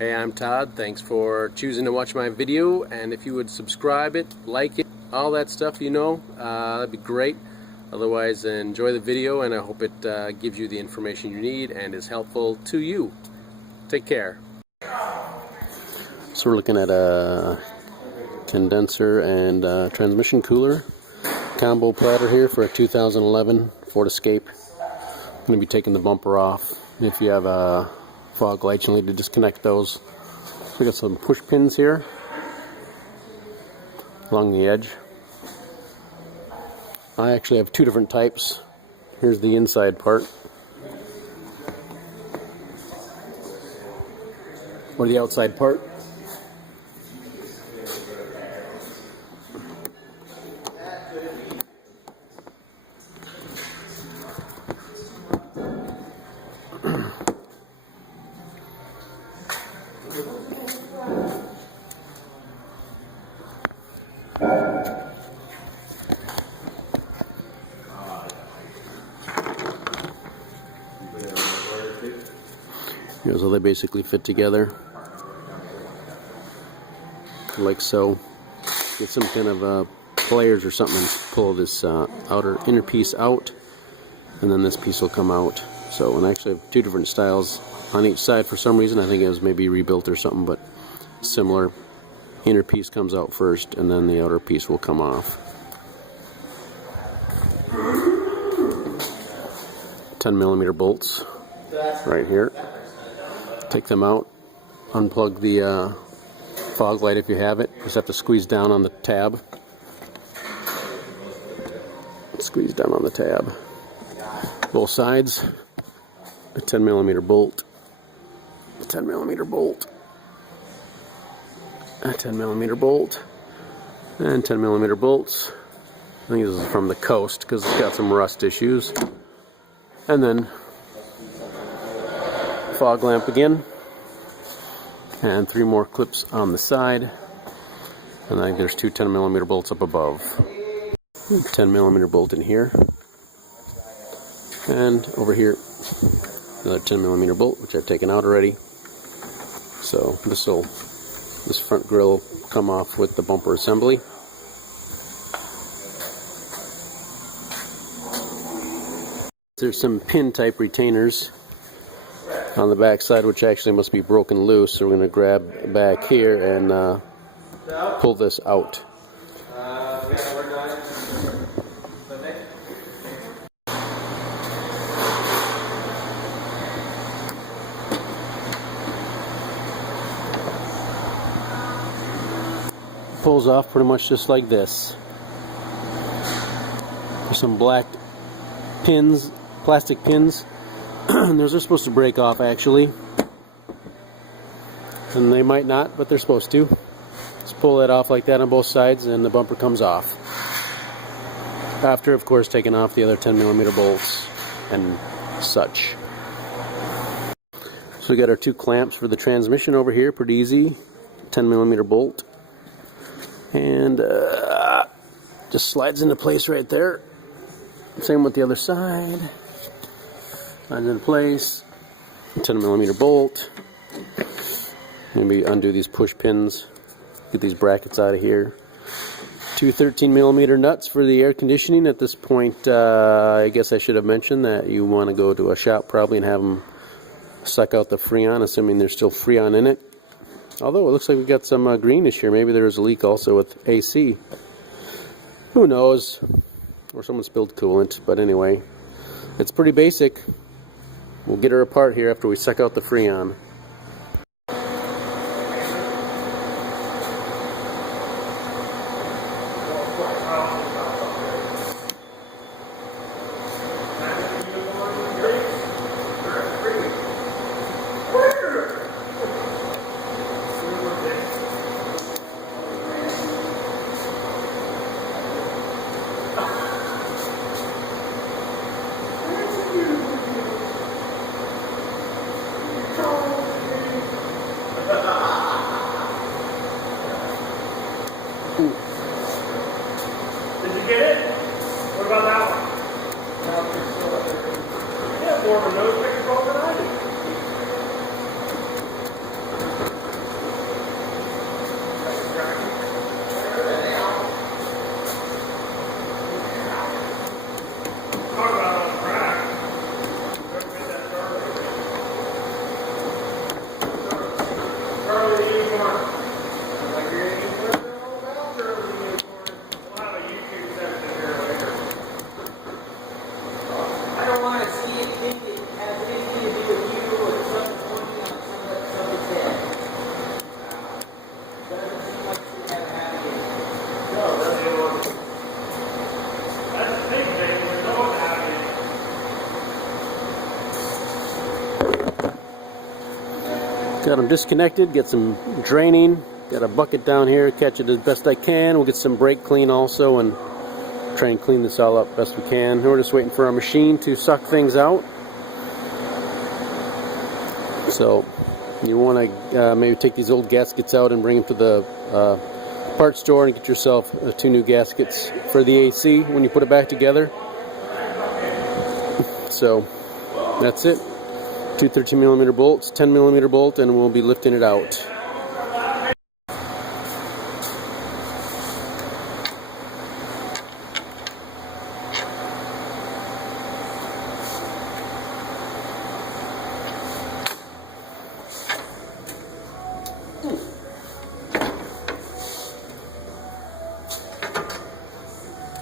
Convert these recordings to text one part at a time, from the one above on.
Hey, I'm Todd. Thanks for choosing to watch my video, and if you would subscribe it, like it, all that stuff, that'd be great. Otherwise, enjoy the video, and I hope it gives you the information you need and is helpful to you. Take care. So we're looking at a condenser and transmission cooler combo platter here for a 2011 Ford Escape. I'm going to be taking the bumper off. If you have fog lights, you'll need to disconnect those. So we got some push pins here along the edge. I actually have two different types. Here's the inside part, or the outside part. So they basically fit together like so. Get some kind of pliers or something and pull this inner piece out, and then this piece will come out. So, and I actually have two different styles on each side for some reason. I think it was maybe rebuilt or something, but similar. Inner piece comes out first, and then the outer piece will come off. 10mm bolts right here. Take them out, unplug the fog light if you have it. Just have to squeeze down on the tab. Squeeze down on the tab. Both sides. A 10mm bolt. A 10mm bolt. A 10mm bolt. And 10mm bolts. I think this is from the coast because it's got some rust issues. And then fog lamp again, and 3 more clips on the side, and I think there's 2 10mm bolts up above. 10mm bolt in here, and over here another 10mm bolt, which I've taken out already. So this front grille will come off with the bumper assembly. There's some pin type retainers on the back side, which actually must be broken loose, so we're going to grab back here and pull this out. Pulls off pretty much just like this. There's some black pins, plastic pins. Those are supposed to break off actually, and they might not, but they're supposed to. Just pull that off like that on both sides, and the bumper comes off. After, of course, taking off the other 10mm bolts and such. So we got our 2 clamps for the transmission over here, pretty easy. 10mm bolt, and just slides into place right there. Same with the other side. Slides into place. 10mm bolt. Maybe undo these push pins. Get these brackets out of here. 2 13mm nuts for the air conditioning. At this point, I guess I should have mentioned that you want to go to a shop probably and have them suck out the Freon, assuming there's still Freon in it. Although it looks like we got some greenish here. Maybe there was a leak also with AC. Who knows? Or someone spilled coolant. But anyway, it's pretty basic. We'll get her apart here after we suck out the Freon. Got them disconnected, get some draining, got a bucket down here, catch it as best I can. We'll get some brake clean also and try and clean this all up best we can. We're just waiting for our machine to suck things out. So you want to maybe take these old gaskets out and bring them to the parts store and get yourself 2 new gaskets for the AC when you put it back together. So that's it. 2 13mm bolts, 10mm bolt, and we'll be lifting it out.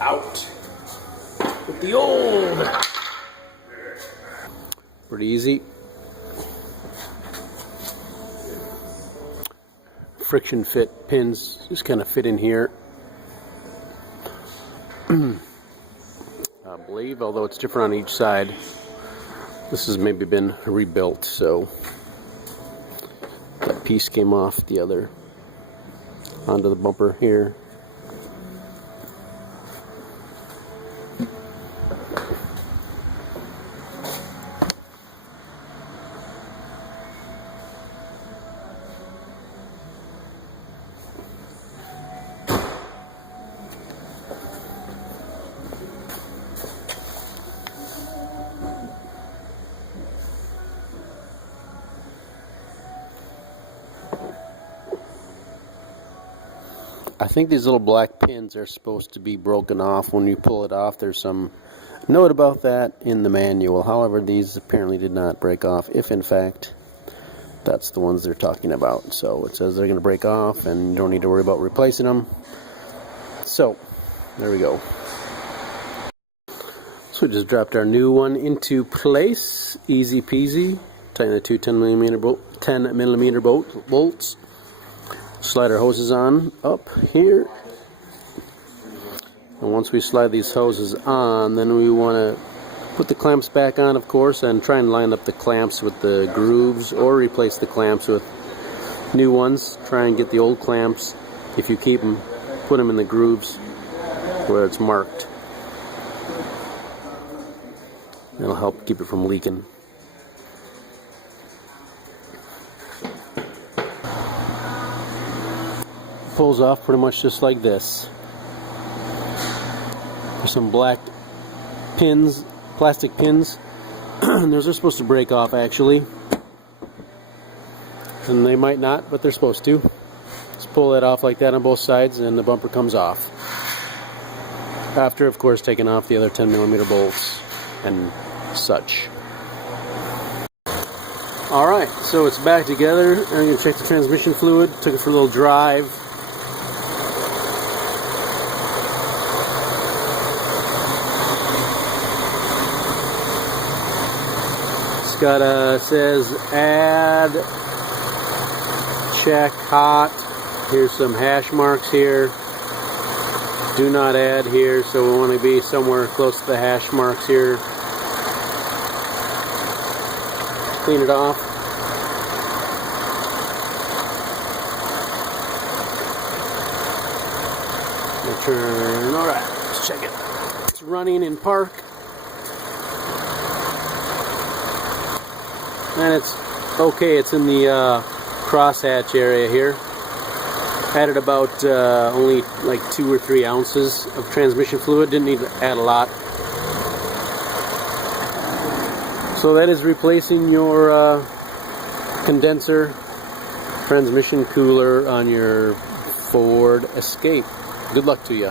Out with the old. Pretty easy. Friction fit pins just kind of fit in here. I believe, although it's different on each side, this has maybe been rebuilt, so that piece came off the other onto the bumper here. I think these little black pins are supposed to be broken off when you pull it off. There's some note about that in the manual. However, these apparently did not break off, if in fact that's the ones they're talking about. So it says they're going to break off and you don't need to worry about replacing them. So there we go. So we just dropped our new one into place. Easy peasy. Tighten the 2 10mm bolts. Slide our hoses on up here, and once we slide these hoses on, then we want to put the clamps back on, of course, and try and line up the clamps with the grooves or replace the clamps with new ones. Try and get the old clamps, if you keep them, put them in the grooves where it's marked. It'll help keep it from leaking. Pulls off pretty much just like this. There's some black pins, plastic pins. Those are supposed to break off actually, and they might not, but they're supposed to. Just pull that off like that on both sides and the bumper comes off. After, of course, taking off the other 10mm bolts and such. Alright, so it's back together. I'm going to check the transmission fluid. Took it for a little drive. Says add, check, hot. Here's some hash marks here. Do not add here, so we want to be somewhere close to the hash marks here. Clean it off. Turn. Alright, let's check it. It's running in park. And it's okay, it's in the crosshatch area here. Added about only like 2 or 3 ounces of transmission fluid. Didn't need to add a lot. So that is replacing your condenser transmission cooler on your Ford Escape. Good luck to you.